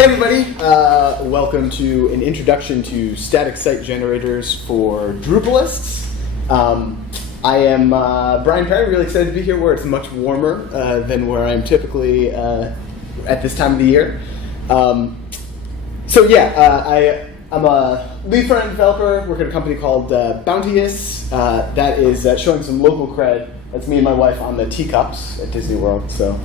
Hey everybody, welcome to an introduction to static site generators for Drupalists. I am Brian Perry, really excited to be here where it's much warmer than where I'm typically at this time of the year. I'm a lead front-end developer, work at a company called Bounteous that is showing some local cred. That's me and my wife on the teacups at Disney World. So,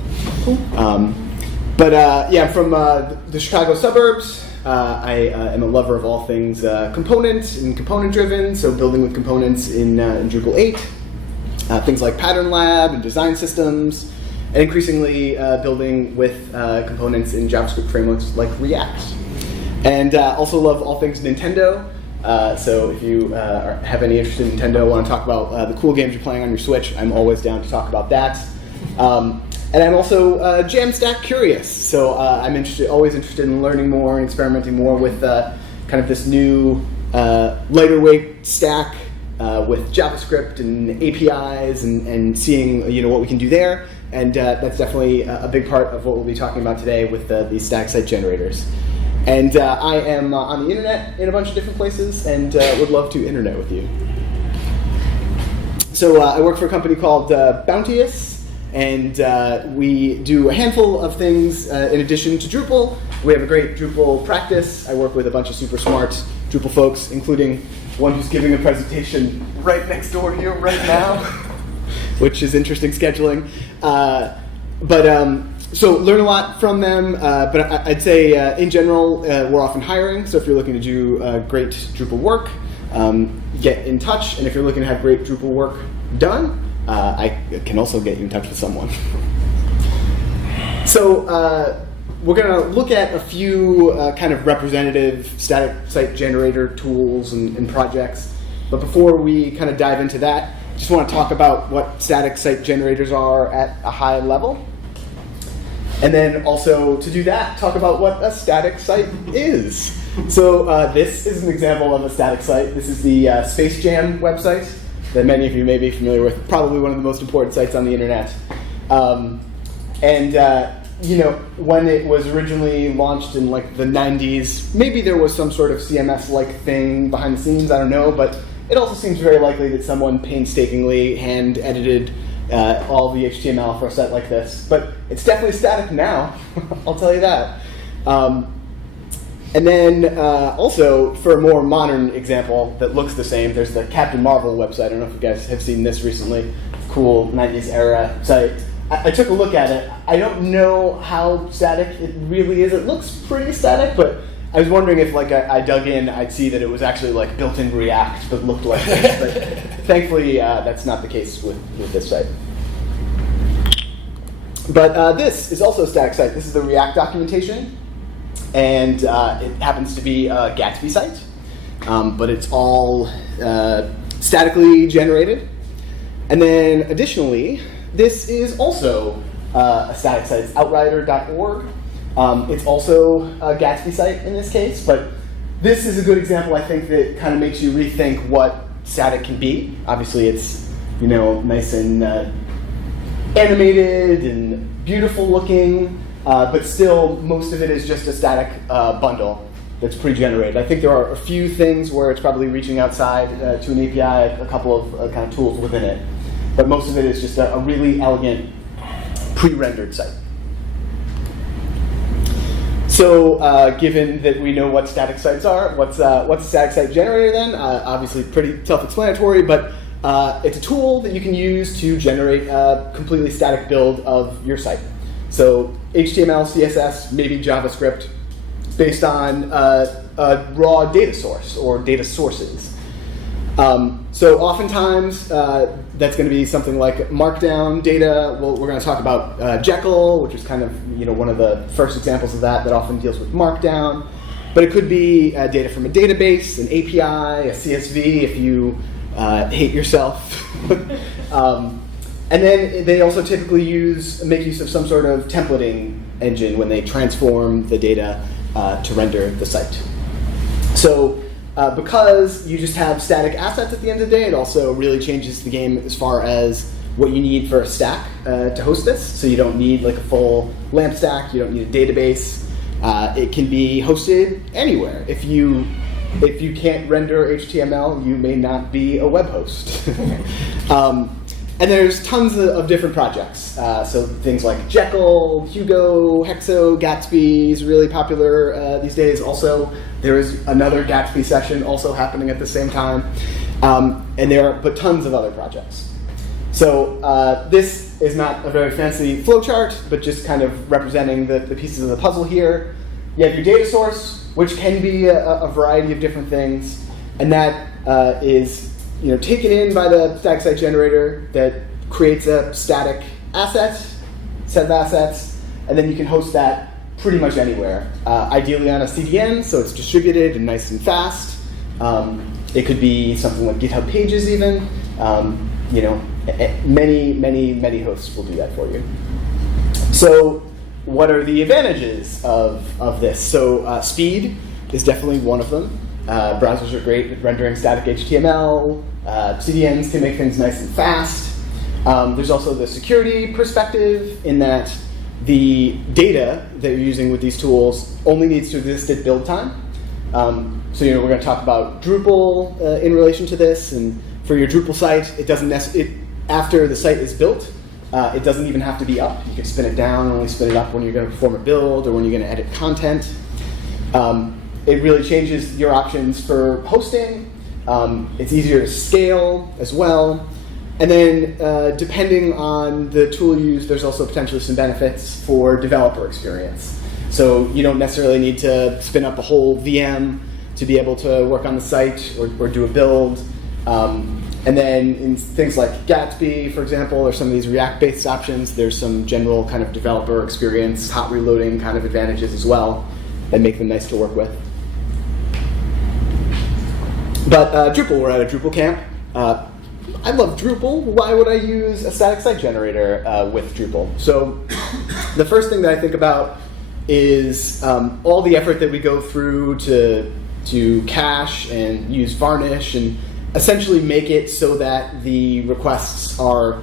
I'm from the Chicago suburbs. I am a lover of all things component and component-driven, so building with components in Drupal 8. Things like Pattern Lab and design systems, and increasingly building with components in JavaScript frameworks like React. And also love all things Nintendo. So if you have any interest in Nintendo, want to talk about the cool games you're playing on your Switch, I'm always down to talk about that. And I'm also Jamstack curious, so I'm always interested in learning more and experimenting more with kind of this new lighter weight stack with JavaScript and APIs and seeing what we can do there. And that's definitely a big part of what we'll be talking about today with these static site generators. And I am on the internet in a bunch of different places and would love to internet with you. So I work for a company called Bounteous, and we do a handful of things in addition to Drupal. We have a great Drupal practice. I work with a bunch of super smart Drupal folks, including one who's giving a presentation right next door here right now, which is interesting scheduling. So learn a lot from them, but I'd say in general, we're often hiring. So if you're looking to do great Drupal work, get in touch. And if you're looking to have great Drupal work done, I can also get you in touch with someone. So we're going to look at a few kind of representative static site generator tools and projects. But before we kind of dive into that, just want to talk about what static site generators are at a high level. And then also, to do that, talk about what a static site is. So this is an example of a static site. This is the Space Jam website that many of you may be familiar with, probably one of the most important sites on the internet. When it was originally launched in like the 90s, maybe there was some sort of CMS-like thing behind the scenes, I don't know, but it also seems very likely that someone painstakingly hand-edited all the HTML for a site like this. But it's definitely static now, I'll tell you that. And then also, for a more modern example that looks the same, there's the Captain Marvel website. I don't know if you guys have seen this recently. Cool 90s era site. I took a look at it. I don't know how static it really is. It looks pretty static, but I was wondering if I dug in, I'd see that it was actually like built-in React that looked like this. But thankfully, that's not the case with this site. But this is also a static site. This is the React documentation. And it happens to be a Gatsby site. But it's all statically generated. And then additionally, this is also a static site. It's outrider.org. It's also a Gatsby site in this case, but this is a good example, I think, that kind of makes you rethink what static can be. Obviously, it's nice and animated and beautiful looking, but still, most of it is just a static bundle that's pre-generated. I think there are a few things where it's probably reaching outside to an API, a couple of kind of tools within it, but most of it is just a really elegant pre-rendered site. So given that we know what static sites are, what's a static site generator then? Obviously pretty self-explanatory, but it's a tool that you can use to generate a completely static build of your site. So HTML, CSS, maybe JavaScript, based on a raw data source or data sources. So oftentimes that's going to be something like Markdown data. We're going to talk about Jekyll, which is kind of one of the first examples of that often deals with Markdown. But it could be data from a database, an API, a CSV if you hate yourself. And then they also typically make use of some sort of templating engine when they transform the data to render the site. So because you just have static assets at the end of the day, it also really changes the game as far as what you need for a stack to host this. So you don't need like a full LAMP stack, you don't need a database. It can be hosted anywhere. If you can't render HTML, you may not be a web host. And there's tons of different projects. So things like Jekyll, Hugo, Hexo, Gatsby is really popular these days. Also, there is another Gatsby session also happening at the same time. And there are tons of other projects. So this is not a very fancy flowchart, but just kind of representing the pieces of the puzzle here. You have your data source, which can be a variety of different things, and that is taken in by the static site generator that creates a static set of assets, and then you can host that pretty much anywhere. Ideally on a CDN, so it's distributed and nice and fast. It could be something like GitHub Pages even. Many hosts will do that for you. So what are the advantages of this? So speed is definitely one of them. Browsers are great at rendering static HTML. CDNs can make things nice and fast. There's also the security perspective in that the data that you're using with these tools only needs to exist at build time. So we're going to talk about Drupal in relation to this, and for your Drupal site, it doesn't after the site is built, it doesn't even have to be up. You can spin it down and only spin it up when you're going to perform a build or when you're going to edit content. It really changes your options for hosting. It's easier to scale as well. And then depending on the tool you use, there's also potentially some benefits for developer experience. So you don't necessarily need to spin up a whole VM to be able to work on the site or do a build. And then in things like Gatsby, for example, or some of these React-based options, there's some general kind of developer experience, hot reloading kind of advantages as well that make them nice to work with. But Drupal, we're at a Drupalcamp. I love Drupal. Why would I use a static site generator with Drupal? So the first thing that I think about is all the effort that we go through to cache and use varnish and essentially make it so that the requests are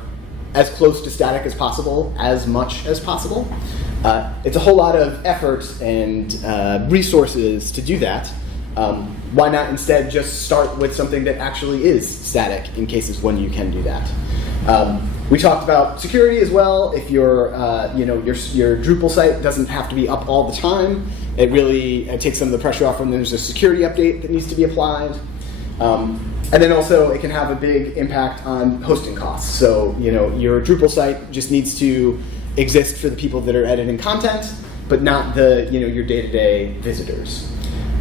as close to static as possible, as much as possible. It's a whole lot of effort and resources to do that. Why not instead just start with something that actually is static in cases when you can do that? We talked about security as well. If your Drupal site doesn't have to be up all the time, it really takes some of the pressure off when there's a security update that needs to be applied. And then also it can have a big impact on hosting costs. So your Drupal site just needs to exist for the people that are editing content, but not your day-to-day visitors.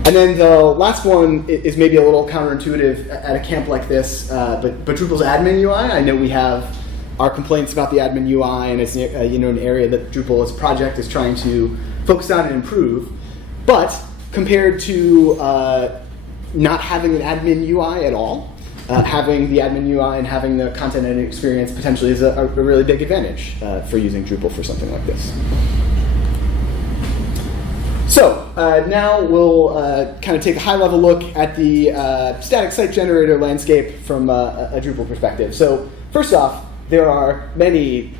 And then the last one is maybe a little counterintuitive at a camp like this, but Drupal's admin UI. I know we have our complaints about the admin UI, and it's an area that Drupal as a project is trying to focus on and improve. But compared to not having an admin UI at all, having the admin UI and having the content editing experience potentially is a really big advantage for using Drupal for something like this. So now we'll kind of take a high-level look at the static site generator landscape from a Drupal perspective. So first off, there are many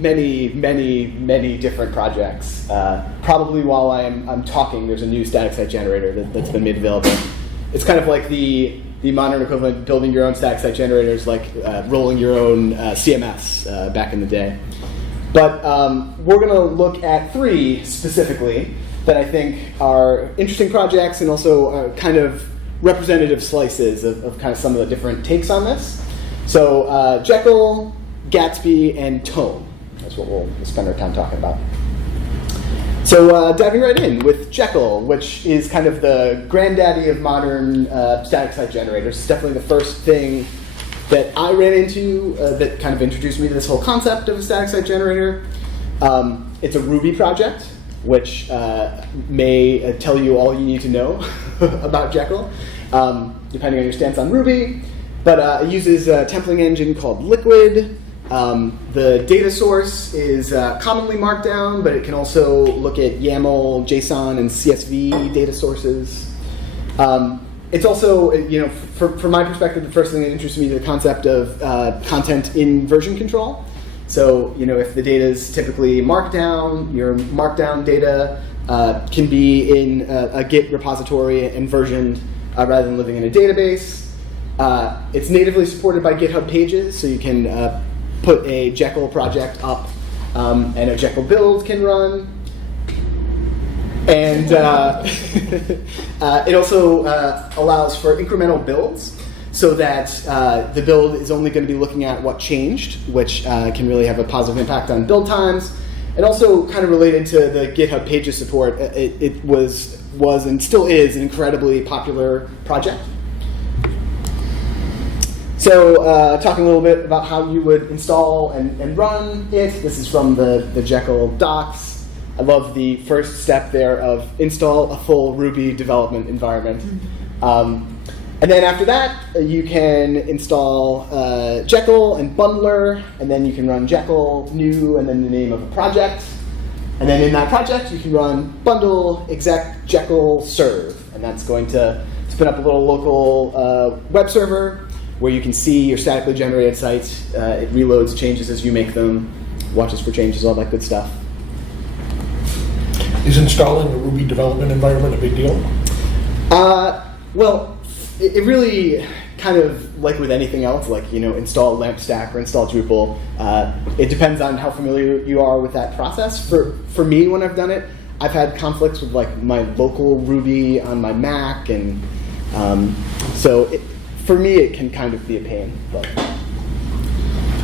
different projects. Probably while I'm talking, there's a new static site generator that's been made available. It's kind of like the modern equivalent of building your own static site generators, like rolling your own CMS back in the day. But we're going to look at 3 specifically that I think are interesting projects and also kind of representative slices of kind of some of the different takes on this. So Jekyll, Gatsby, and Tome. That's what we'll spend our time talking about. So diving right in with Jekyll, which is kind of the granddaddy of modern static site generators. It's definitely the first thing that I ran into that kind of introduced me to this whole concept of a static site generator. It's a Ruby project, which may tell you all you need to know about Jekyll, depending on your stance on Ruby. But it uses a templating engine called Liquid. The data source is commonly Markdown, but it can also look at YAML, JSON, and CSV data sources. It's also, from my perspective, the first thing that interests me is the concept of content in version control. So, if the data is typically Markdown, your Markdown data can be in a Git repository and versioned rather than living in a database. It's natively supported by GitHub Pages, so you can put a Jekyll project up and a Jekyll build can run. And it also allows for incremental builds, so that the build is only going to be looking at what changed, which can really have a positive impact on build times. And also kind of related to the GitHub Pages support, it was and still is an incredibly popular project. So talking a little bit about how you would install and run it. This is from the Jekyll docs. I love the first step there of install a full Ruby development environment. And then after that, you can install Jekyll and bundler, and then you can run Jekyll new and then the name of a project. And then in that project, you can run bundle exec Jekyll serve, and that's going to spin up a little local web server where you can see your statically generated site. It reloads changes as you make them, watches for changes, all that good stuff. Is installing a Ruby development environment a big deal? Well, it really kind of like with anything else, like install LAMP stack or install Drupal. It depends on how familiar you are with that process. For me, when I've done it, I've had conflicts with like my local Ruby on my Mac, and for me, it can kind of be a pain. But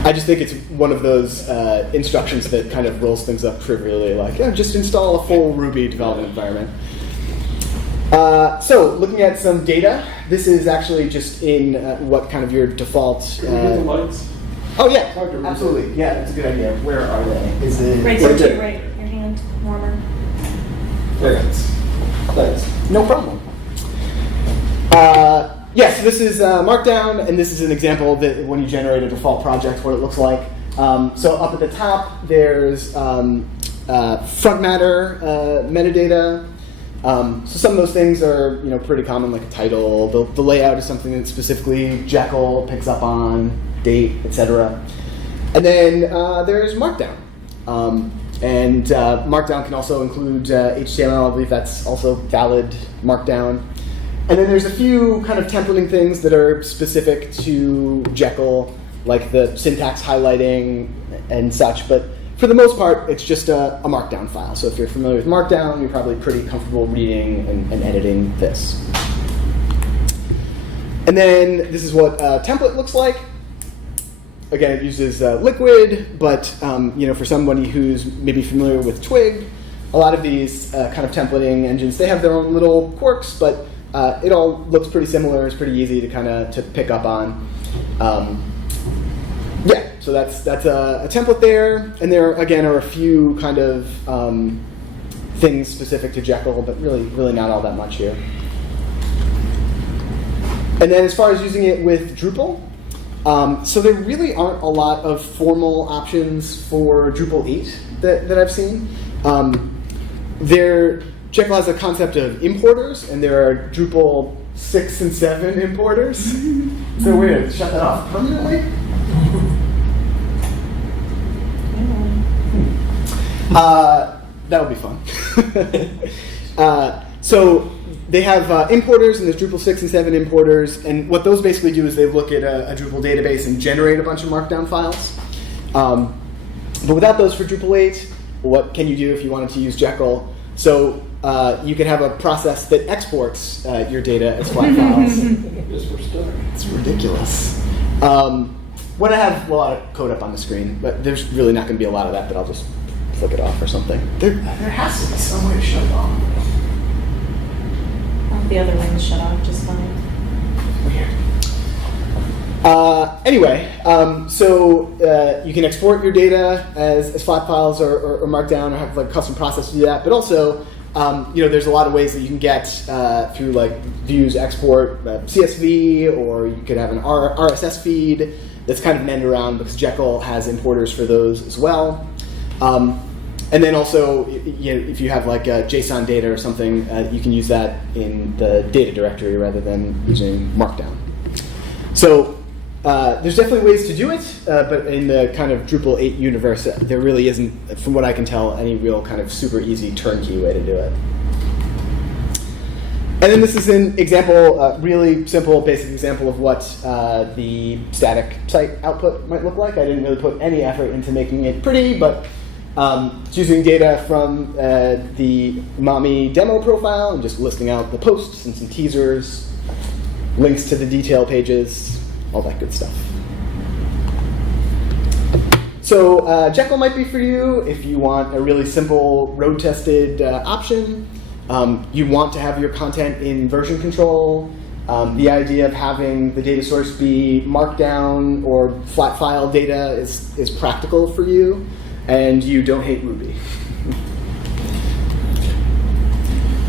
I just think it's one of those instructions that kind of rolls things up trivially, like, just install a full Ruby development environment. So looking at some data, this is actually just in what kind of your default... Can we get the lights? Oh yeah, absolutely. Yeah, that's a good idea. Where are they? Is it right there? Right, your hand warmer. There it is. Thanks. No problem. Yeah, so this is Markdown, and this is an example that when you generate a default project, what it looks like. So up at the top, there's front matter metadata. So some of those things are pretty common, like a title. The layout is something that specifically Jekyll picks up on, date, etc. And then there's Markdown. And Markdown can also include HTML. I believe that's also valid Markdown. And then there's a few kind of templating things that are specific to Jekyll, like the syntax highlighting and such. But for the most part, it's just a Markdown file. So if you're familiar with Markdown, you're probably pretty comfortable reading and editing this. And then this is what a template looks like. Again, it uses Liquid, but for somebody who's maybe familiar with Twig, a lot of these kind of templating engines, they have their own little quirks, but it all looks pretty similar. It's pretty easy to pick up on. Yeah, so that's a template there, and there again are a few kind of things specific to Jekyll, but really not all that much here. And then as far as using it with Drupal, so there really aren't a lot of formal options for Drupal 8 that I've seen. Jekyll has a concept of importers, and there are Drupal 6 and 7 importers. So we're going to shut that off permanently. That would be fun. So they have importers, and there's Drupal 6 and 7 importers, and what those basically do is they look at a Drupal database and generate a bunch of Markdown files. But without those for Drupal 8, what can you do if you wanted to use Jekyll? So you can have a process that exports your data as flat files. It's ridiculous. When I have a lot of code up on the screen, but there's really not going to be a lot of that, but I'll just flick it off or something. There has to be some way to shut it off. The other one's shut off just fine. Weird. Anyway, so you can export your data as flat files or Markdown, or have like a custom process to do that. But also, there's a lot of ways that you can get through like views export CSV, or you could have an RSS feed that's kind of an end around, because Jekyll has importers for those as well. And then also, if you have like JSON data or something, you can use that in the data directory rather than using Markdown. So there's definitely ways to do it, but in the kind of Drupal 8 universe, there really isn't, from what I can tell, any real kind of super easy turnkey way to do it. And then this is an example, really simple, basic example of what the static site output might look like. I didn't really put any effort into making it pretty, but it's using data from the Umami demo profile and just listing out the posts and some teasers, links to the detail pages, all that good stuff. So Jekyll might be for you if you want a really simple road-tested option. You want to have your content in version control. The idea of having the data source be markdown or flat file data is practical for you, and you don't hate Ruby.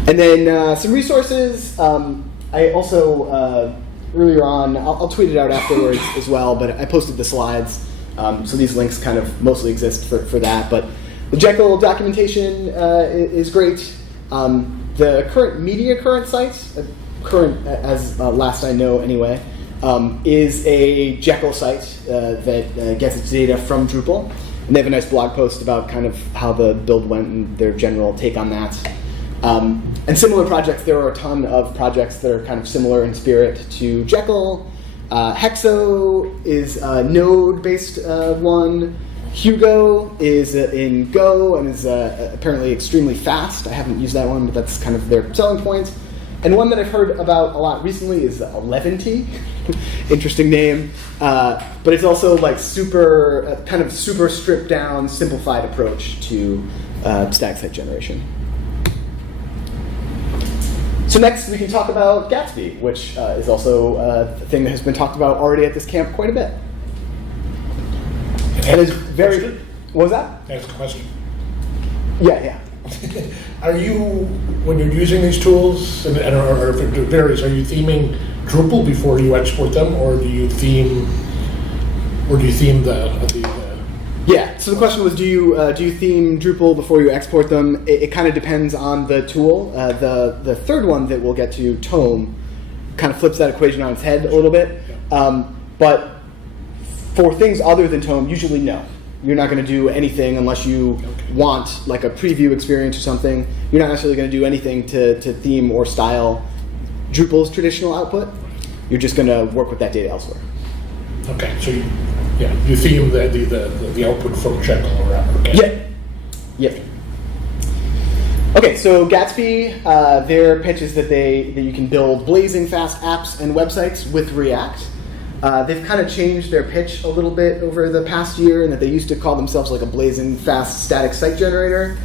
And then some resources. I also, earlier on, I'll tweet it out afterwards as well, but I posted the slides, so these links kind of mostly exist for that. But the Jekyll documentation is great. The current media current site, as last I know anyway, is a Jekyll site that gets its data from Drupal. And they have a nice blog post about kind of how the build went and their general take on that. And similar projects, there are a ton of projects that are kind of similar in spirit to Jekyll. Hexo is a Node-based one. Hugo is in Go and is apparently extremely fast. I haven't used that one, but that's kind of their selling point. And one that I've heard about a lot recently is Eleventy. Interesting name. But it's also like super, kind of super stripped down, simplified approach to static site generation. So next we can talk about Gatsby, which is also a thing that has been talked about already at this camp quite a bit. And it's very. What was that? Ask a question. Yeah. Are you, when you're using these tools, or if it varies, are you theming Drupal before you export them, or do you theme the Yeah. So the question was, do you theme Drupal before you export them? It kind of depends on the tool. The third one that we'll get to, Tome, kind of flips that equation on its head a little bit. But for things other than Tome, usually no. You're not going to do anything unless you want like a preview experience or something. You're not necessarily going to do anything to theme or style Drupal's traditional output. You're just going to work with that data elsewhere. Okay, so you theme the output from Jekyll or Yeah. Yep. Okay, so Gatsby, their pitch is that you can build blazing fast apps and websites with React. They've kind of changed their pitch a little bit over the past year, in that they used to call themselves like a blazing fast static site generator,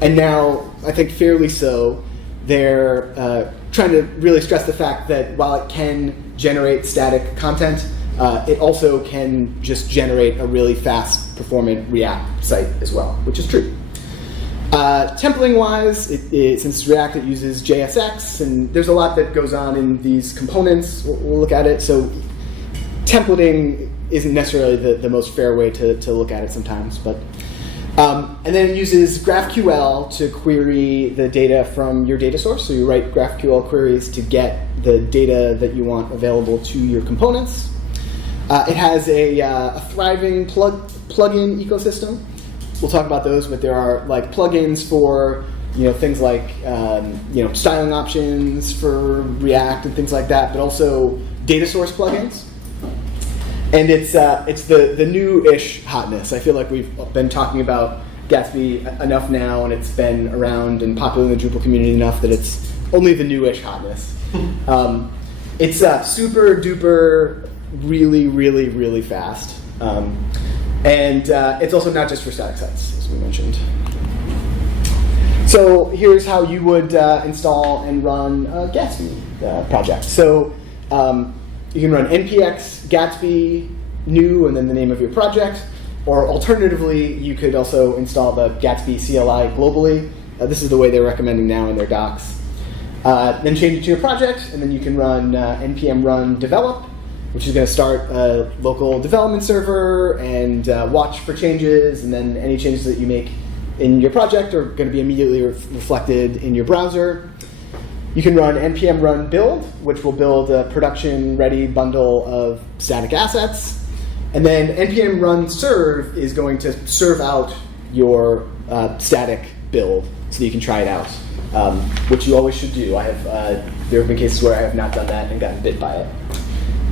and now, I think fairly so, they're trying to really stress the fact that while it can generate static content, it also can just generate a really fast performant React site as well, which is true. Templating-wise, since React, it uses JSX, and there's a lot that goes on in these components. We'll look at it. So templating isn't necessarily the most fair way to look at it sometimes, but and then it uses GraphQL to query the data from your data source. So you write GraphQL queries to get the data that you want available to your components. It has a thriving plugin ecosystem. We'll talk about those, but there are like plugins for things like styling options for React and things like that, but also data source plugins. And it's the new-ish hotness. I feel like we've been talking about Gatsby enough now, and it's been around and popular in the Drupal community enough that it's only the new-ish hotness. It's super duper, really, really, really fast. And it's also not just for static sites, as we mentioned. So here's how you would install and run a Gatsby project. So you can run npx Gatsby new and then the name of your project, or alternatively, you could also install the Gatsby CLI globally. This is the way they're recommending now in their docs. Then change it to your project, and then you can run npm run develop, which is going to start a local development server and watch for changes, and then any changes that you make in your project are going to be immediately reflected in your browser. You can run npm run build, which will build a production-ready bundle of static assets. And then npm run serve is going to serve out your static build so that you can try it out, which you always should do. There have been cases where I have not done that and gotten bit by it.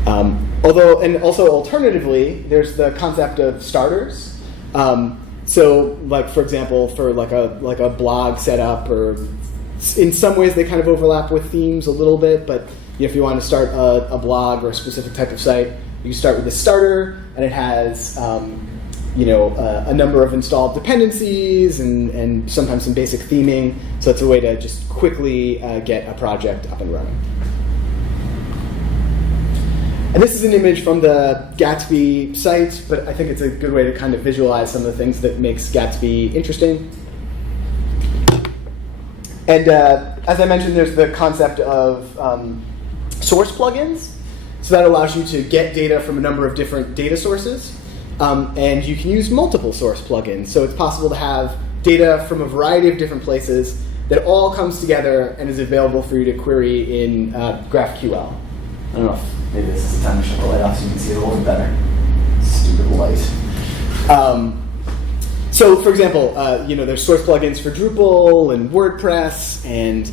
Also alternatively, there's the concept of starters. So, like for example, for like a blog setup, or in some ways they kind of overlap with themes a little bit. But if you want to start a blog or a specific type of site, you start with a starter, and it has a number of installed dependencies and sometimes some basic theming. So it's a way to just quickly get a project up and running. And this is an image from the Gatsby site, but I think it's a good way to kind of visualize some of the things that makes Gatsby interesting. And as I mentioned, there's the concept of source plugins. So that allows you to get data from a number of different data sources. And you can use multiple source plugins. So it's possible to have data from a variety of different places that all comes together and is available for you to query in GraphQL. I don't know if maybe this is the time to shut the light off so you can see it a little bit better. Stupid light. So for example, there's source plugins for Drupal and WordPress and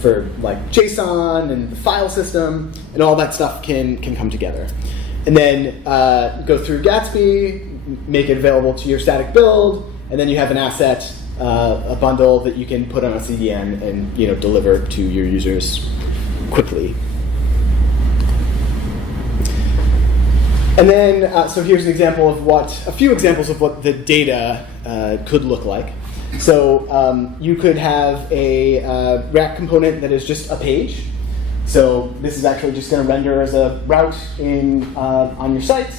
for like JSON and the file system, and all that stuff can come together. And then go through Gatsby, make it available to your static build, and then you have an asset, a bundle that you can put on a CDN and deliver to your users quickly. And then, so here's an example of a few examples of what the data could look like. So you could have a React component that is just a page. So this is actually just going to render as a route on your site,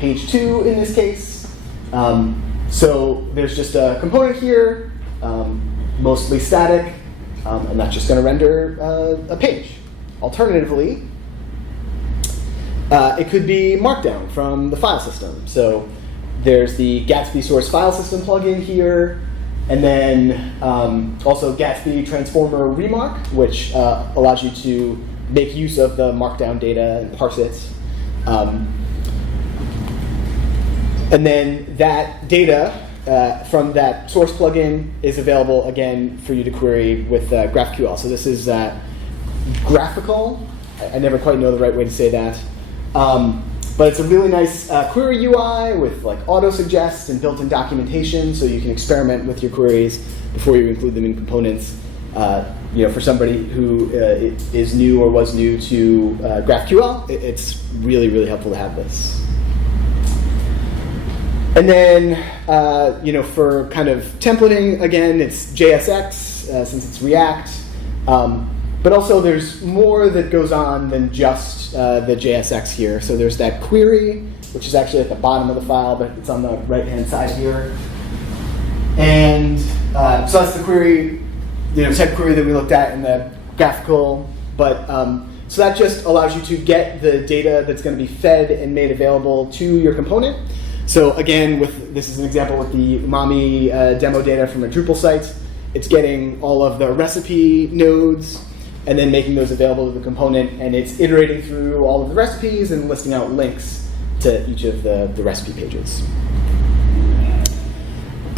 page 2 in this case. So there's just a component here, mostly static, and that's just going to render a page. Alternatively, it could be Markdown from the file system. So there's the Gatsby source file system plugin here, and then also Gatsby transformer remark, which allows you to make use of the Markdown data and parse it. And then that data from that source plugin is available again for you to query with GraphQL. So this is graphical. I never quite know the right way to say that. But it's a really nice query UI with like auto-suggest and built-in documentation, so you can experiment with your queries before you include them in components. For somebody who is new or was new to GraphQL, it's really, really helpful to have this. And then, for kind of templating, again, it's JSX since it's React. But also there's more that goes on than just the JSX here. So there's that query, which is actually at the bottom of the file, but it's on the right-hand side here. And so that's the query, type query that we looked at in the graphical. But so that just allows you to get the data that's going to be fed and made available to your component. So again, this is an example with the Umami demo data from a Drupal site. It's getting all of the recipe nodes and then making those available to the component, and it's iterating through all of the recipes and listing out links to each of the recipe pages.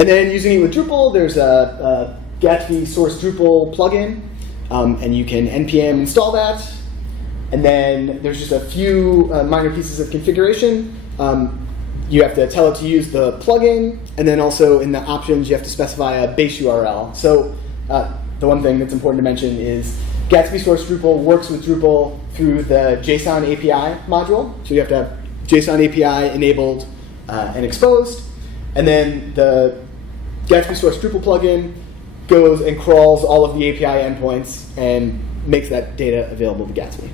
And then using it with Drupal, there's a Gatsby source Drupal plugin, and you can npm install that. And then there's just a few minor pieces of configuration. You have to tell it to use the plugin, and then also in the options you have to specify a base URL. So the one thing that's important to mention is Gatsby source Drupal works with Drupal through the JSON API module. So you have to have JSON API enabled and exposed. And then the Gatsby source Drupal plugin goes and crawls all of the API endpoints and makes that data available to Gatsby.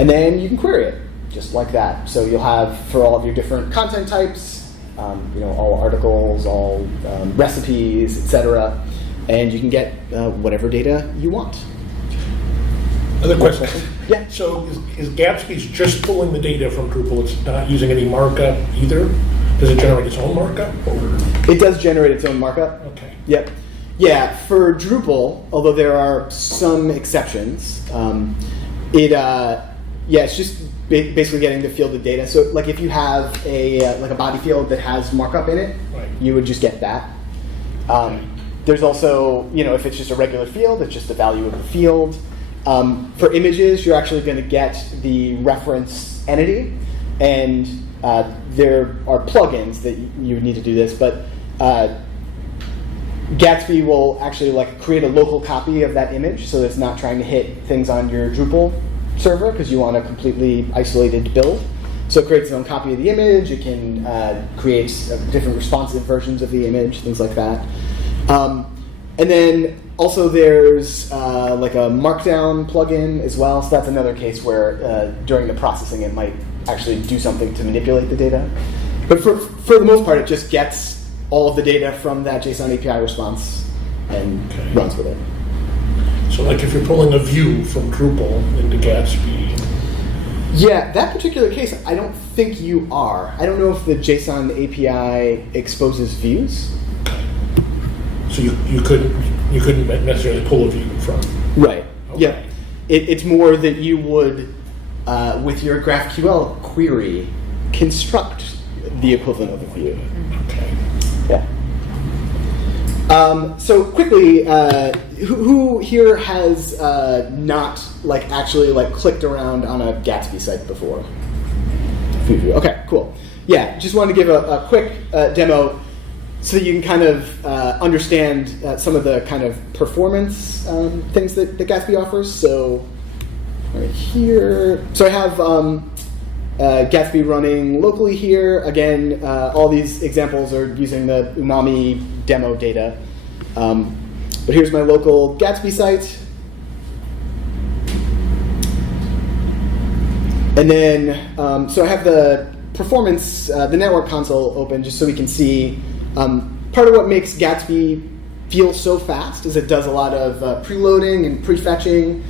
And then you can query it, just like that. So you'll have, for all of your different content types, all articles, all recipes, etc. And you can get whatever data you want. Another question. Yeah. So is Gatsby's just pulling the data from Drupal? It's not using any markup either? Does it generate its own markup? Or? It does generate its own markup. Okay. Yep. Yeah, for Drupal, although there are some exceptions, it's just basically getting the fielded data. So, like, if you have a body field that has markup in it, Right. you would just get that. There's also, if it's just a regular field, it's just the value of the field. For images, you're actually going to get the reference entity, and there are plugins that you need to do this, but Gatsby will actually create a local copy of that image, so that it's not trying to hit things on your Drupal server, because you want a completely isolated build. So it creates its own copy of the image. It can create different responsive versions of the image, things like that. And then also there's a Markdown plugin as well. So that's another case where during the processing it might actually do something to manipulate the data. But for the most part, it just gets all of the data from that JSON API response and runs with it. So if you're pulling a view from Drupal into Gatsby. Yeah, that particular case, I don't think you are. I don't know if the JSON API exposes views. So you couldn't necessarily pull a view from. Right. Okay. Yeah. It's more that you would, with your GraphQL query, construct the equivalent of a view. Okay. Yeah. So quickly, who here has not actually clicked around on a Gatsby site before? A few of you. Okay, cool. Yeah, just wanted to give a quick demo so that you can kind of understand some of the kind of performance things that Gatsby offers. So right here, so I have Gatsby running locally here. Again, all these examples are using the Umami demo data. But here's my local Gatsby site. And then, so I have the performance, the network console open just so we can see. Part of what makes Gatsby feel so fast is it does a lot of preloading and prefetching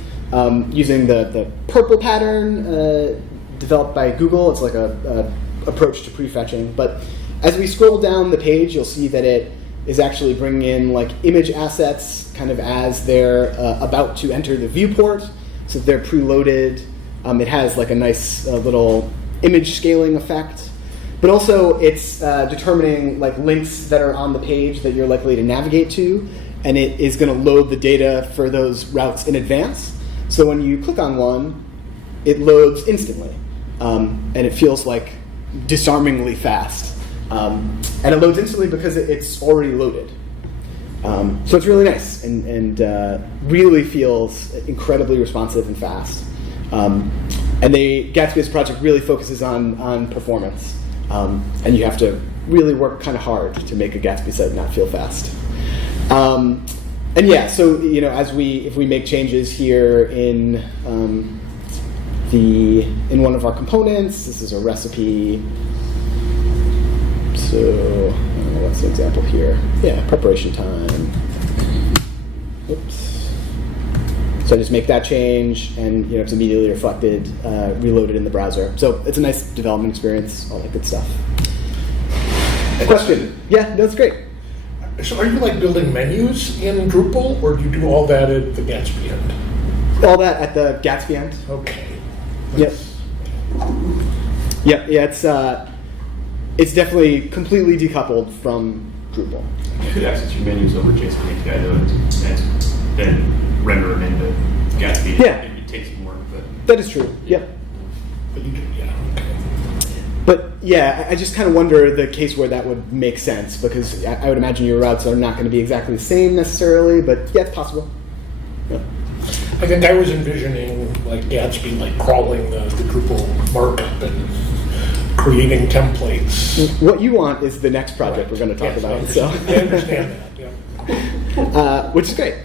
using the purple pattern developed by Google. It's like a approach to prefetching. But as we scroll down the page, you'll see that it is actually bringing in image assets kind of as they're about to enter the viewport. So they're preloaded. It has a nice little image scaling effect. But also it's determining links that are on the page that you're likely to navigate to, and it is going to load the data for those routes in advance. So when you click on one, it loads instantly, and it feels disarmingly fast. And it loads instantly because it's already loaded. So it's really nice and really feels incredibly responsive and fast. And Gatsby's project really focuses on performance. And you have to really work kind of hard to make a Gatsby site not feel fast. And yeah, so if we make changes here in one of our components, this is a recipe. So what's the example here? Yeah, preparation time. Oops. So I just make that change, and it's immediately reflected, reloaded in the browser. So it's a nice development experience, all that good stuff. Question? Yeah, that's great. So are you building menus in Drupal, or do you do all that at the Gatsby end? All that at the Gatsby end. Okay. Yep. Yeah. It's definitely completely decoupled from Drupal. You could access your menus over JSON API though, and then render them into Gatsby. Yeah. It takes some work, but That is true. Yep. But you do, yeah. Okay. But yeah, I just kind of wonder the case where that would make sense, because I would imagine your routes are not going to be exactly the same necessarily, but yeah, it's possible. Yep. I think I was envisioning Gatsby crawling the Drupal markup and creating templates. What you want is the next project we're going to talk about. I understand that. Yeah. Which is great.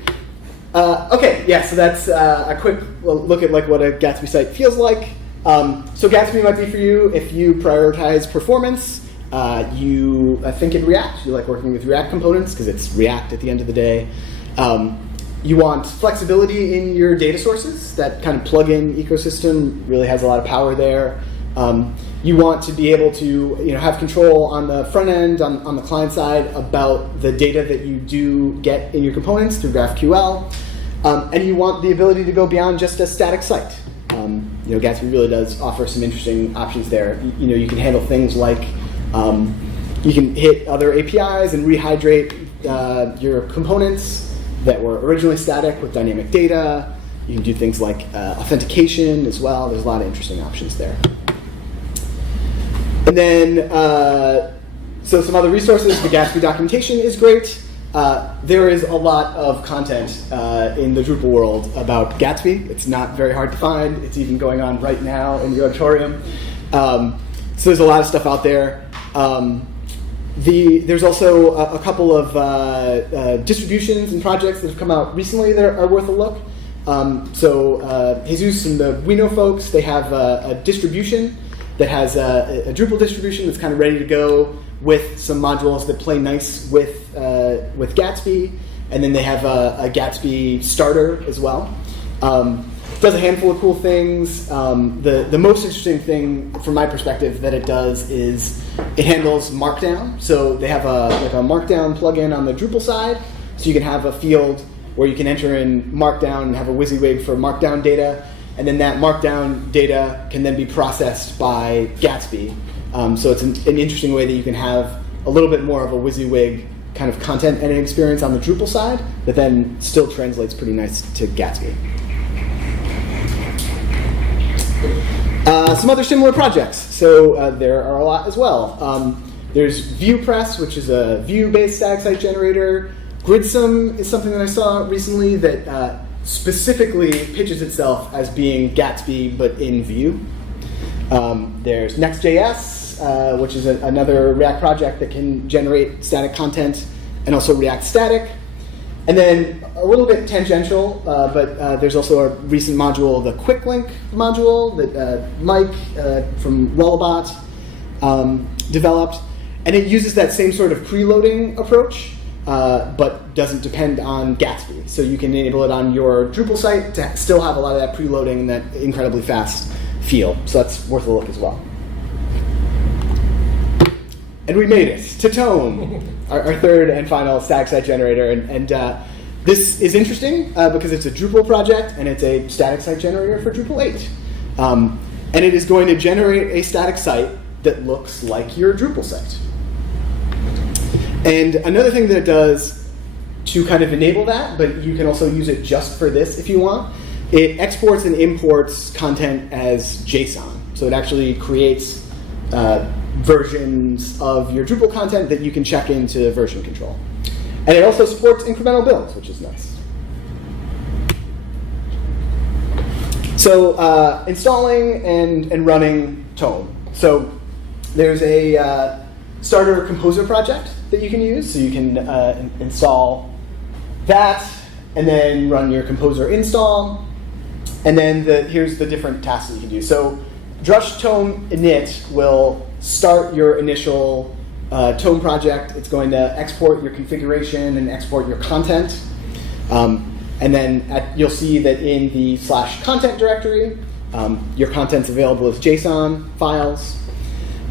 Okay, yeah, so that's a quick look at what a Gatsby site feels like. So Gatsby might be for you if you prioritize performance. You think in React. You like working with React components because it's React at the end of the day. You want flexibility in your data sources. That kind of plugin ecosystem really has a lot of power there. You want to be able to have control on the front end, on the client side, about the data that you do get in your components through GraphQL. And you want the ability to go beyond just a static site. Gatsby really does offer some interesting options there. You can handle things like you can hit other APIs and rehydrate your components that were originally static with dynamic data. You can do things like authentication as well. There's a lot of interesting options there. And then, so some other resources. The Gatsby documentation is great. There is a lot of content in the Drupal world about Gatsby. It's not very hard to find. It's even going on right now in the auditorium. So there's a lot of stuff out there. There's also a couple of distributions and projects that have come out recently that are worth a look. So Jesus and the WeKnow folks, they have a distribution that has a Drupal distribution that's kind of ready to go with some modules that play nice with Gatsby, and then they have a Gatsby starter as well. Does a handful of cool things. The most interesting thing from my perspective that it does is it handles Markdown. So they have a Markdown plugin on the Drupal side, so you can have a field where you can enter in Markdown and have a WYSIWYG for Markdown data, and then that Markdown data can then be processed by Gatsby. So it's an interesting way that you can have a little bit more of a WYSIWYG kind of content editing experience on the Drupal side that then still translates pretty nice to Gatsby. Some other similar projects. So there are a lot as well. There's ViewPress, which is a Vue-based static site generator. Gridsome is something that I saw recently that specifically pitches itself as being Gatsby but in Vue. There's Next.js, which is another React project that can generate static content and also React static. And then a little bit tangential, but there's also a recent module, the Quick Link module that Mike from Lullabot developed. And it uses that same sort of preloading approach, but doesn't depend on Gatsby. So you can enable it on your Drupal site to still have a lot of that preloading and that incredibly fast feel. So that's worth a look as well. And we made it to Tome, our third and final static site generator. And this is interesting because it's a Drupal project and it's a static site generator for Drupal 8. And it is going to generate a static site that looks like your Drupal site. And another thing that it does to kind of enable that, but you can also use it just for this if you want, it exports and imports content as JSON. So it actually creates versions of your Drupal content that you can check into version control. And it also supports incremental builds, which is nice. So installing and running Tome. So there's a starter composer project that you can use. So you can install that and then run your composer install. And then here's the different tasks that you can do. So Drush Tome init will start your initial Tome project. It's going to export your configuration and export your content. And then you'll see that in the /content directory, your content's available as JSON files.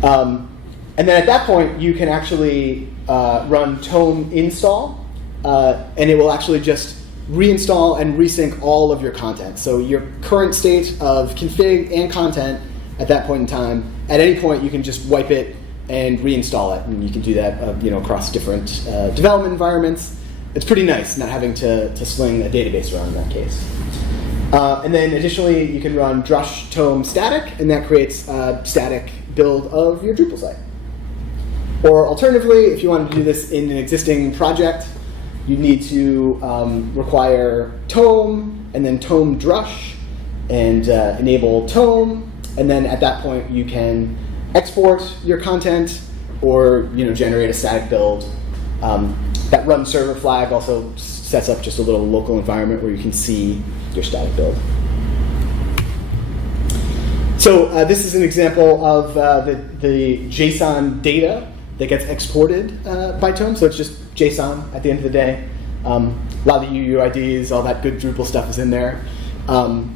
And then at that point, you can actually run Tome install, and it will actually just reinstall and resync all of your content. So your current state of config and content at that point in time, at any point you can just wipe it and reinstall it. And you can do that across different development environments. It's pretty nice not having to sling a database around in that case. And then additionally, you can run drush tome static, and that creates a static build of your Drupal site. Or alternatively, if you want to do this in an existing project, you need to require Tome and then Tome drush and enable Tome. And then at that point, you can export your content or generate a static build. That run server flag also sets up just a little local environment where you can see your static build. So this is an example of the JSON data that gets exported by Tome. So it's just JSON at the end of the day. A lot of the UUIDs, all that good Drupal stuff is in there. And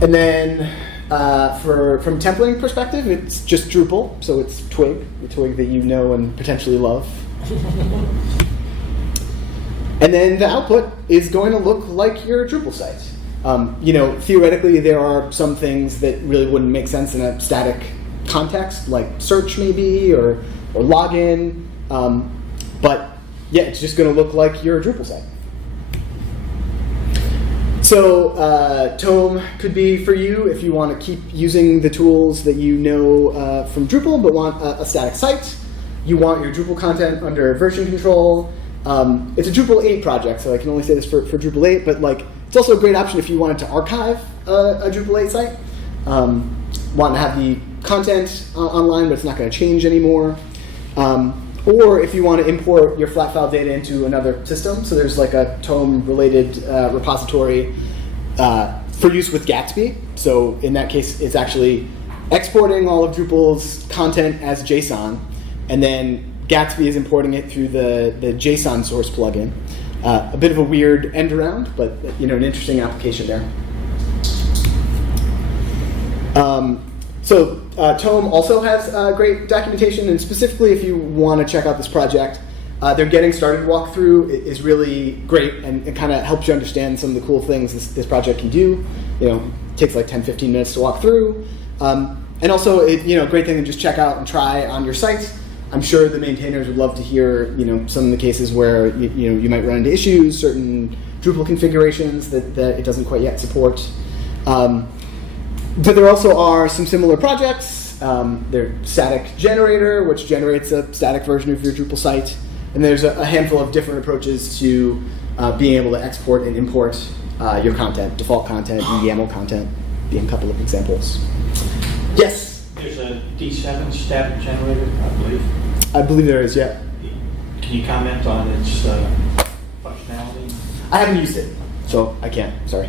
then from templating perspective, it's just Drupal, so it's Twig, the Twig that you know and potentially love. And then the output is going to look like your Drupal site. Theoretically, there are some things that really wouldn't make sense in a static context, like search maybe, or login. But yeah, it's just going to look like your Drupal site. So Tome could be for you if you want to keep using the tools that you know from Drupal, but want a static site. You want your Drupal content under version control. It's a Drupal 8 project, so I can only say this for Drupal 8, but it's also a great option if you wanted to archive a Drupal 8 site. Want to have the content online, but it's not going to change anymore. Or if you want to import your flat file data into another system, so there's a Tome-related repository for use with Gatsby. So in that case, it's actually exporting all of Drupal's content as JSON, and then Gatsby is importing it through the JSON source plugin. A bit of a weird end around, but an interesting application there. So Tome also has great documentation, and specifically if you want to check out this project, their Getting Started walkthrough is really great, and it kind of helps you understand some of the cool things this project can do. It takes 10-15 minutes to walk through, and also a great thing to just check out and try on your site. I'm sure the maintainers would love to hear some of the cases where you might run into issues, certain Drupal configurations that it doesn't quite yet support. But there also are some similar projects. There's Static Generator, which generates a static version of your Drupal site. And there's a handful of different approaches to being able to export and import your content, default content, and YAML content being a couple of examples. Yes? There's a D7 static generator, I believe. I believe there is, yeah. Can you comment on its functionality? I haven't used it, so I can't, sorry.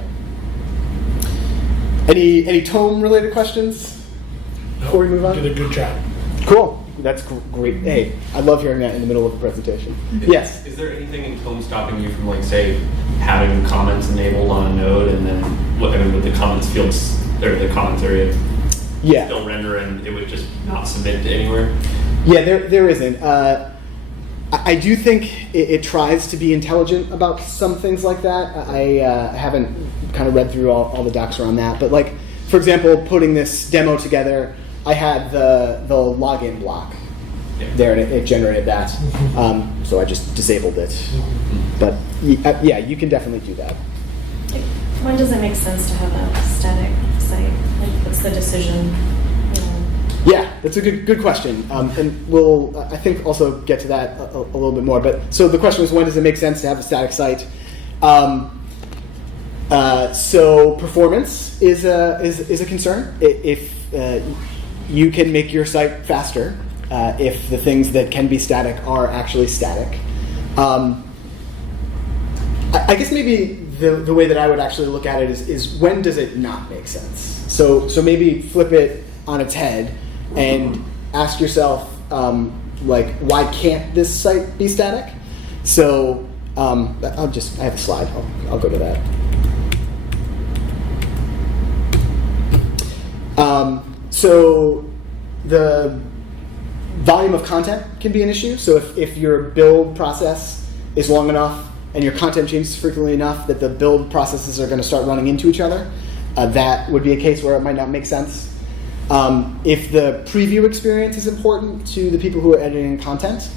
Any Tome-related questions before we move on? Did a good job. Cool. That's great. Hey, I love hearing that in the middle of a presentation. Yes? Is there anything in Tome stopping you from, say, having comments enabled on a node and then with the comments fields, or the comments area still render and it would just not submit to anywhere? Yeah, there isn't. I do think it tries to be intelligent about some things like that. I haven't kind of read through all the docs around that, but for example, putting this demo together, I had the login block there, and it generated that. So I just disabled it. But yeah, you can definitely do that. When does it make sense to have a static site? What's the decision? Yeah, that's a good question, and we'll I think also get to that a little bit more. But so the question was, when does it make sense to have a static site? So performance is a concern. If you can make your site faster, if the things that can be static are actually static. I guess maybe the way that I would actually look at it is when does it not make sense? So maybe flip it on its head and ask yourself, why can't this site be static? So I have a slide. I'll go to that. So the volume of content can be an issue. So if your build process is long enough and your content changes frequently enough that the build processes are going to start running into each other, that would be a case where it might not make sense. If the preview experience is important to the people who are editing content,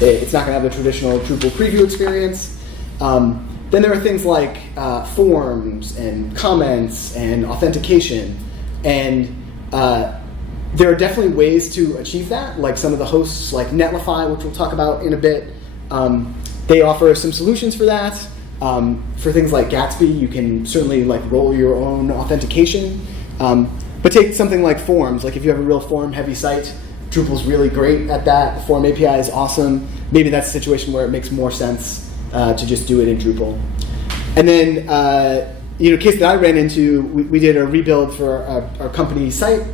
it's not going to have the traditional Drupal preview experience. Then there are things like forms and comments and authentication. And there are definitely ways to achieve that, like some of the hosts like Netlify, which we'll talk about in a bit. They offer some solutions for that. For things like Gatsby, you can certainly roll your own authentication. But take something like forms. Like if you have a real form-heavy site, Drupal's really great at that. The form API is awesome. Maybe that's a situation where it makes more sense to just do it in Drupal. And then, a case that I ran into, we did a rebuild for our company site,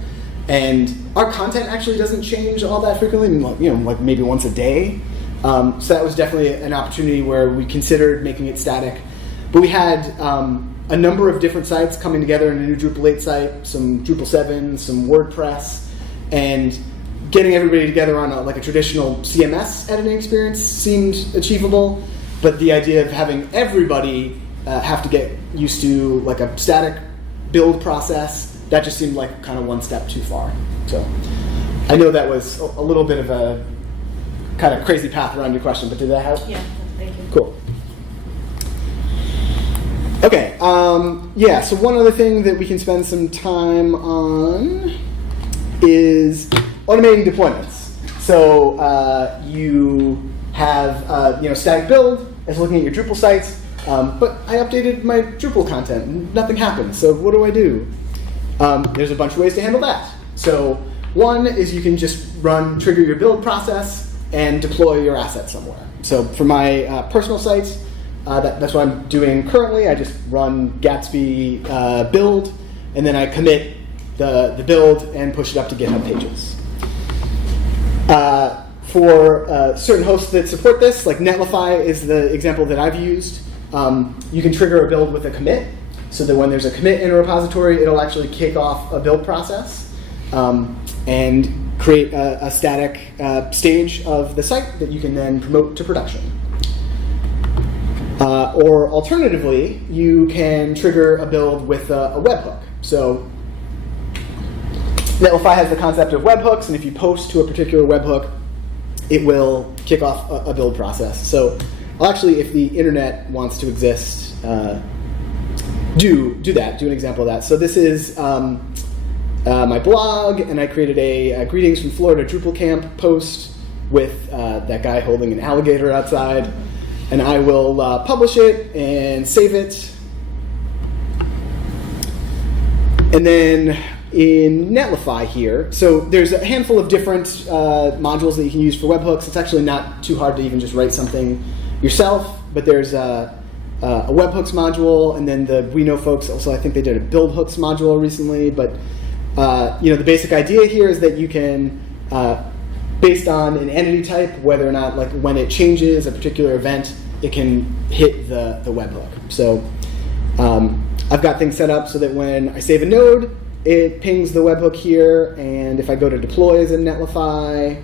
and our content actually doesn't change all that frequently. Maybe once a day. So that was definitely an opportunity where we considered making it static. But we had a number of different sites coming together in a new Drupal 8 site, some Drupal 7, some WordPress, and getting everybody together on a traditional CMS editing experience seemed achievable. But the idea of having everybody have to get used to like a static build process, that just seemed like kind of one step too far. So I know that was a little bit of a kind of crazy path around your question, but did that help? Yeah, thank you. Cool. Okay, yeah, so one other thing that we can spend some time on is automating deployments. So you have static build as looking at your Drupal sites, but I updated my Drupal content and nothing happened, so what do I do? There's a bunch of ways to handle that. So one is you can just trigger your build process and deploy your assets somewhere. So for my personal sites, that's what I'm doing currently. I just run Gatsby build, and then I commit the build and push it up to GitHub pages. For certain hosts that support this, like Netlify is the example that I've used, you can trigger a build with a commit, so that when there's a commit in a repository, it'll actually kick off a build process and create a static stage of the site that you can then promote to production. Or alternatively, you can trigger a build with a webhook. So Netlify has the concept of webhooks, and if you post to a particular webhook, it will kick off a build process. So I'll actually, if the internet wants to exist, do an example of that. So this is my blog, and I created a Greetings from Florida Drupalcamp post with that guy holding an alligator outside. And I will publish it and save it. And then in Netlify here, so there's a handful of different modules that you can use for webhooks. It's actually not too hard to even just write something yourself, but there's a webhooks module, and then we know folks also, I think they did a build hooks module recently, but the basic idea here is that you can based on an entity type, whether or not, like when it changes a particular event, it can hit the webhook. So I've got things set up so that when I save a node, it pings the webhook here, and if I go to deploys in Netlify,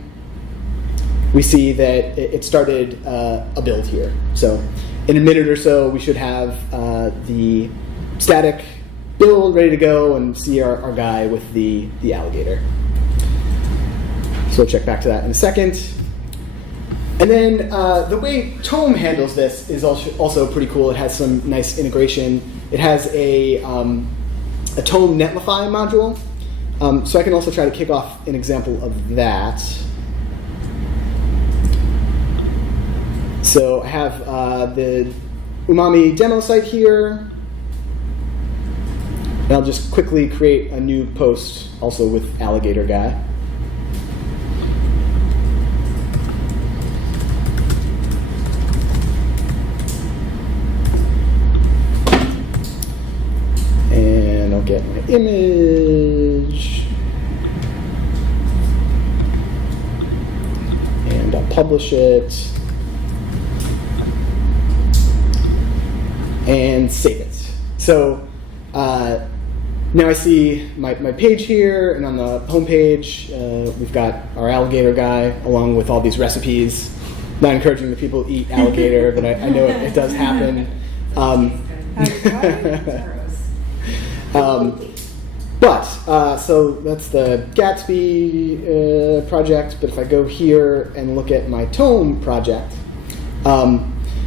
we see that it started a build here. So in a minute or so, we should have the static build ready to go and see our guy with the alligator. So we'll check back to that in a second. And then the way Tome handles this is also pretty cool. It has some nice integration. It has a Tome Netlify module. So I can also try to kick off an example of that. So I have the Umami demo site here. And I'll just quickly create a new post also with alligator guy. And I'll get my image. And I'll publish it. And save it. So now I see my page here, and on the home page, we've got our alligator guy along with all these recipes. Not encouraging that people eat alligator, but I know it does happen. So that's the Gatsby project, but if I go here and look at my Tome project,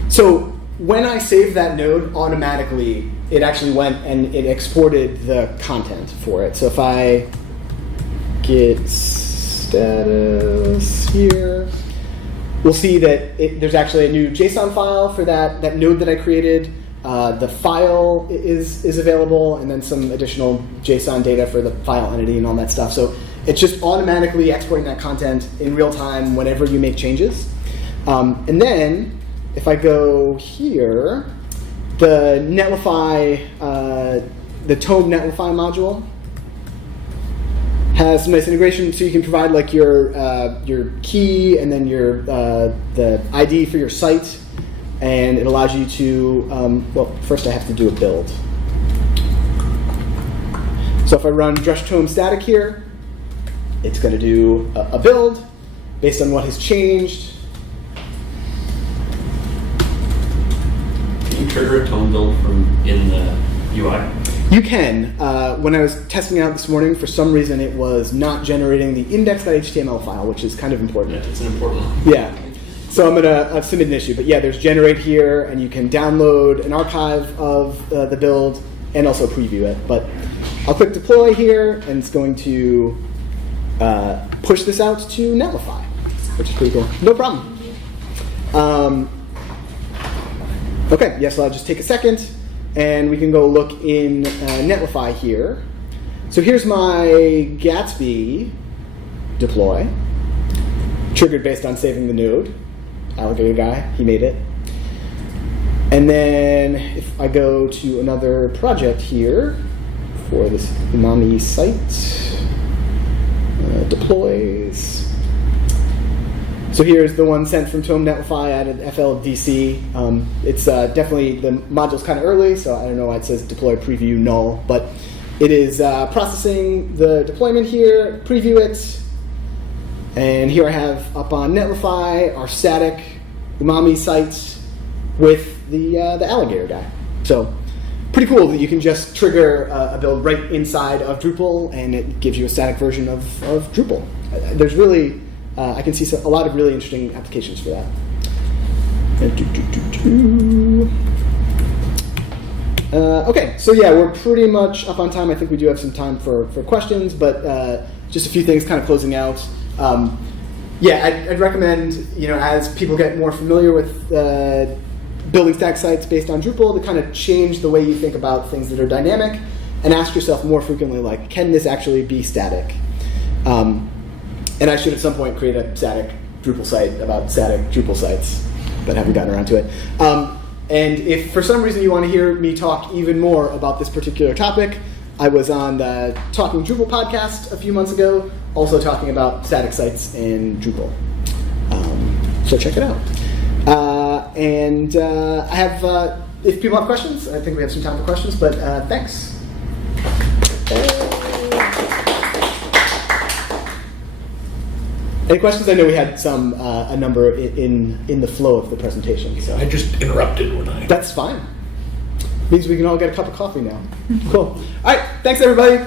so when I saved that node, automatically it actually went and it exported the content for it. So if I git status here, we'll see that there's actually a new JSON file for that node that I created. The file is available, and then some additional JSON data for the file entity and all that stuff. So it's just automatically exporting that content in real time whenever you make changes. And then if I go here, the Netlify, the Tome Netlify module has some nice integration, so you can provide like your key and then the ID for your site. and it allows you to, well, first I have to do a build. So if I run Tome static here, it's going to do a build based on what has changed. Can you trigger a Tome build from in the UI? You can. When I was testing out this morning, for some reason it was not generating the index.html file, which is kind of important. Yeah, it's an important one. Yeah. So I'm going to submit an issue. But yeah, there's generate here, and you can download an archive of the build and also preview it. But I'll click deploy here, and it's going to push this out to Netlify, which is pretty cool. No problem. Okay, yeah, so I'll just take a second, and we can go look in Netlify here. So here's my Gatsby deploy, triggered based on saving the node. Alligator guy, he made it. And then if I go to another project here for this umami site, deploys. So here's the one sent from Tome Netlify added FLDC. It's definitely, the module's kind of early, so I don't know why it says deploy preview null, but it is processing the deployment here, preview it, and here I have up on Netlify our static umami site with the alligator guy. So pretty cool that you can just trigger a build right inside of Drupal, and it gives you a static version of Drupal. There's really, I can see a lot of really interesting applications for that. Okay, so yeah, we're pretty much up on time. I think we do have some time for questions, but just a few things kind of closing out. Yeah, I'd recommend, as people get more familiar with building static sites based on Drupal, to kind of change the way you think about things that are dynamic, and ask yourself more frequently, like, can this actually be static? And I should at some point create a static Drupal site about static Drupal sites, but haven't gotten around to it. And if for some reason you want to hear me talk even more about this particular topic, I was on the Talking Drupal podcast a few months ago, also talking about static sites in Drupal. So check it out. And I have, if people have questions, I think we have some time for questions, but thanks. Any questions? I know we had a number in the flow of the presentation. So I just interrupted when I... That's fine. Means we can all get a cup of coffee now. Cool. All right. Thanks, everybody.